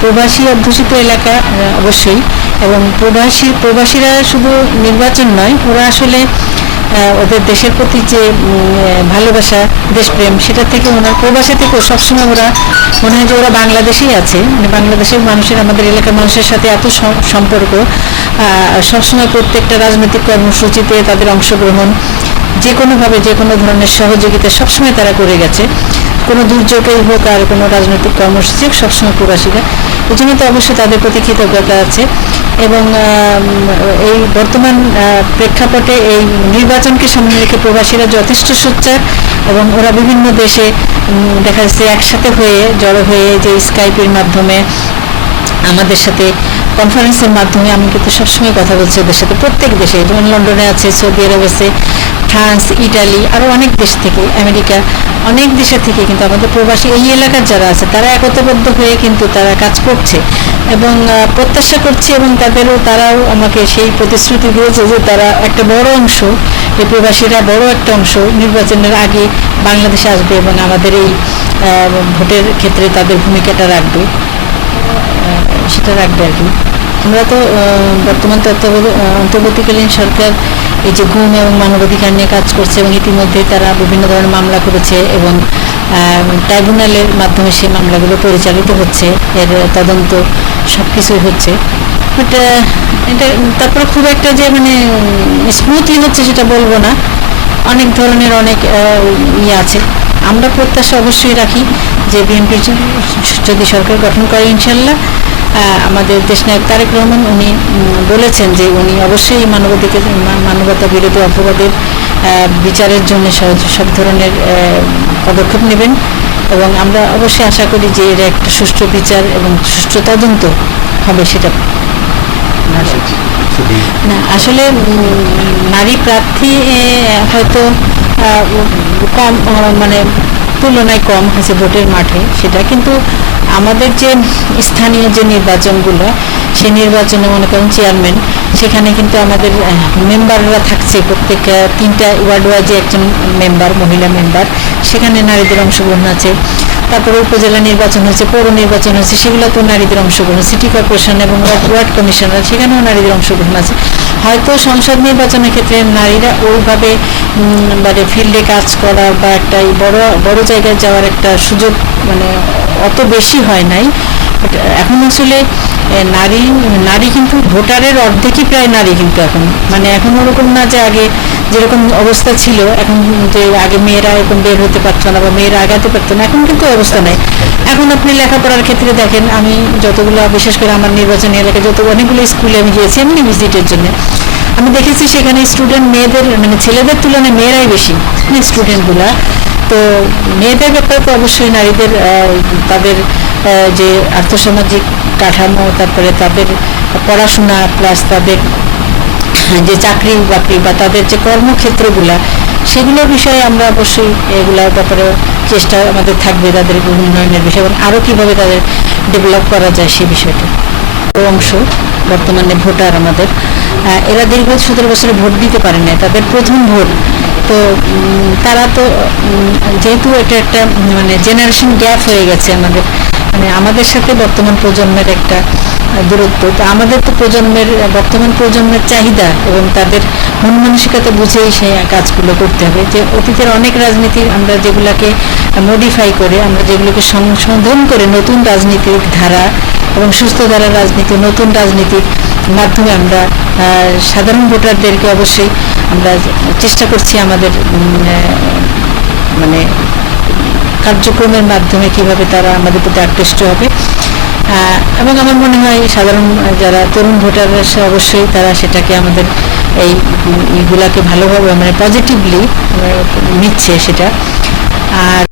প্রবাসী অধ্যুষিত এলাকা অবশ্যই। এবং প্রবাসী, প্রবাসীরা শুধু নির্বাচন নয়, ওরা আসলে ওদের দেশের প্রতি যে ভালোবাসা, দেশপ্রেম, সেটা থেকে ওনার প্রবাসী থেকেও সবসময় ওরা, মনে হয় যে ওরা বাংলাদেশেই আছে। মানে বাংলাদেশের মানুষের, আমাদের এলাকার মানুষের সাথে এত সম- সম্পর্ক সবসময় প্রত্যেকটা রাজনৈতিক কর্মসূচিতে তাদের অংশগ্রহণ যে কোনোভাবে যে কোনো ধরনের সহযোগিতা সবসময় তারা করে গেছে। কোনো দুর্যোগেই হোক আর কোনো রাজনৈতিক কর্মসূচি হোক, সবসময় প্রবাসীরা। এই জন্য তো অবশ্যই তাদের প্রতি কৃতজ্ঞতা আছে এবং এই বর্তমান প্রেক্ষাপটে এই নির্বাচনকে সামনে রেখে প্রবাসীরা যথেষ্ট সোচ্চার এবং ওরা বিভিন্ন দেশে দেখা যাচ্ছে একসাথে হয়ে জড়ো হয়ে যে স্কাইপের মাধ্যমে আমাদের সাথে কনফারেন্সের মাধ্যমে আমি কিন্তু সবসময় কথা বলছি ওদের সাথে। প্রত্যেক দেশে, যেমন লন্ডনে আছে, সৌদি আরব আছে, ফ্রান্স, ইটালি আরও অনেক দেশ থেকে, আমেরিকা, অনেক দেশের থেকে কিন্তু আমাদের প্রবাসী এই এলাকার যারা আছে, তারা একতাবদ্ধ হয়ে কিন্তু তারা কাজ করছে এবং প্রত্যাশা করছে এবং তাদেরও, তারাও আমাকে সেই প্রতিশ্রুতি দিয়েছে যে তারা একটা বড় অংশ, এই প্রবাসীরা বড় একটা অংশ নির্বাচনের আগে বাংলাদেশে আসবে এবং আমাদের এই ভোটের ক্ষেত্রে তাদের ভূমিকাটা রাখবে। সেটা রাখবে আর কি। আমরা তো বর্তমান অন্তর্বর্তীকালীন সরকার, এই যে গুম এবং মানবাধিকার নিয়ে কাজ করছে এবং ইতিমধ্যে তারা বিভিন্ন ধরনের মামলা করেছে এবং ট্রাইব্যুনালের মাধ্যমে সেই মামলাগুলো পরিচালিত হচ্ছে, এর তদন্ত সব কিছুই হচ্ছে বাট এটা তারপরে খুব একটা যে মানে স্মুথলি হচ্ছে সেটা বলব না। অনেক ধরনের অনেক ইয়ে আছে। আমরা প্রত্যাশা অবশ্যই রাখি যে বিএনপি যদি সরকার গঠন করে ইনশাল্লাহ আমাদের দেশনায়ক তারেক রহমান, উনি বলেছেন যে উনি অবশ্যই মানবাধিকার মানবতা বিরোধী অপরাধের বিচারের জন্য সব ধরনের পদক্ষেপ নেবেন এবং আমরা অবশ্যই আশা করি যে এর একটা সুষ্ঠু বিচার এবং সুষ্ঠু তদন্ত হবে সেটা। না, আসলে নারী প্রার্থী হয়তো কম মানে তুলনায় কম হয়েছে ভোটের মাঠে সেটা, কিন্তু আমাদের যে স্থানীয় যে নির্বাচনগুলো, সেই নির্বাচনে মনে করেন চেয়ারম্যান সেখানে কিন্তু আমাদের মেম্বাররা থাকছে। প্রত্যেক তিনটা ওয়ার্ড ওয়াইজে একজন মেম্বার মহিলা মেম্বার সেখানে নারীদের অংশগ্রহণ আছে। তারপরে উপজেলা নির্বাচন হয়েছে, পৌর নির্বাচন হয়েছে, সেগুলোতেও নারীদের অংশগ্রহণ সিটি কর্পোরেশন এবং ওয়ার্ড কমিশনার সেখানেও নারীদের অংশগ্রহণ আছে। হয়তো সংসদ নির্বাচনের ক্ষেত্রে নারীরা ওইভাবে মানে ফিল্ডে কাজ করা বা একটা বড় বড় জায়গায় যাওয়ার একটা সুযোগ মানে অত বেশি হয় নাই। এখন আসলে নারী নারী কিন্তু ভোটারের অর্ধেকই প্রায় নারী কিন্তু এখন। মানে এখন ওরকম না যে আগে যেরকম অবস্থা ছিল, এখন যে আগে মেয়েরা এরকম বের হতে পারতো না বা মেয়েরা আগাতে পারতো না, এখন কিন্তু অবস্থা নেই। এখন আপনি লেখাপড়ার ক্ষেত্রে দেখেন, আমি যতগুলো, বিশেষ করে আমার নির্বাচনী এলাকায় যত অনেকগুলো স্কুলে আমি গিয়েছি এমনি ভিজিটের জন্য। আমি দেখেছি সেখানে স্টুডেন্ট মেয়েদের মানে ছেলেদের তুলনায় মেয়েরাই বেশি স্টুডেন্টগুলা তো মেয়েদের ব্যাপারে তো অবশ্যই নারীদের তাদের যে আর্থসামাজিক কাঠামো, তারপরে তাদের পড়াশোনা প্লাস তাদের যে চাকরি বাকরি বা তাদের যে কর্মক্ষেত্রগুলা, সেগুলোর বিষয়ে আমরা অবশ্যই এগুলোর ব্যাপারে চেষ্টা আমাদের থাকবে তাদের উন্নয়নের বিষয় এবং আরও কীভাবে তাদের ডেভেলপ করা যায় সেই বিষয়টা। অংশ বর্তমানে ভোটার আমাদের। এরা দীর্ঘ সতেরো বছরে ভোট দিতে পারে না তাদের প্রথম ভোট তো তারা তো যেহেতু এটা একটা মানে জেনারেশন গ্যাপ হয়ে গেছে আমাদের মানে আমাদের সাথে বর্তমান প্রজন্মের একটা দূরত্ব। তো আমাদের তো প্রজন্মের, বর্তমান প্রজন্মের চাহিদা এবং তাদের মন মানসিকতা বুঝেই সেই কাজগুলো করতে হবে। যে অতীতের অনেক রাজনীতি আমরা যেগুলোকে মডিফাই করে, আমরা যেগুলোকে সংশোধন করে নতুন রাজনীতির ধারা এবং সুস্থ ধারা রাজনীতি, নতুন রাজনীতির মাধ্যমে আমরা সাধারণ ভোটারদেরকে অবশ্যই আমরা চেষ্টা করছি আমাদের মানে কার্যক্রমের মাধ্যমে কীভাবে তারা আমাদের প্রতি আকৃষ্ট হবে। এবং আমার মনে হয় সাধারণ যারা তরুণ ভোটার আছে অবশ্যই তারা সেটাকে আমাদের এই ইগুলাকে ভালোভাবে মানে পজিটিভলি নিচ্ছে সেটা। আর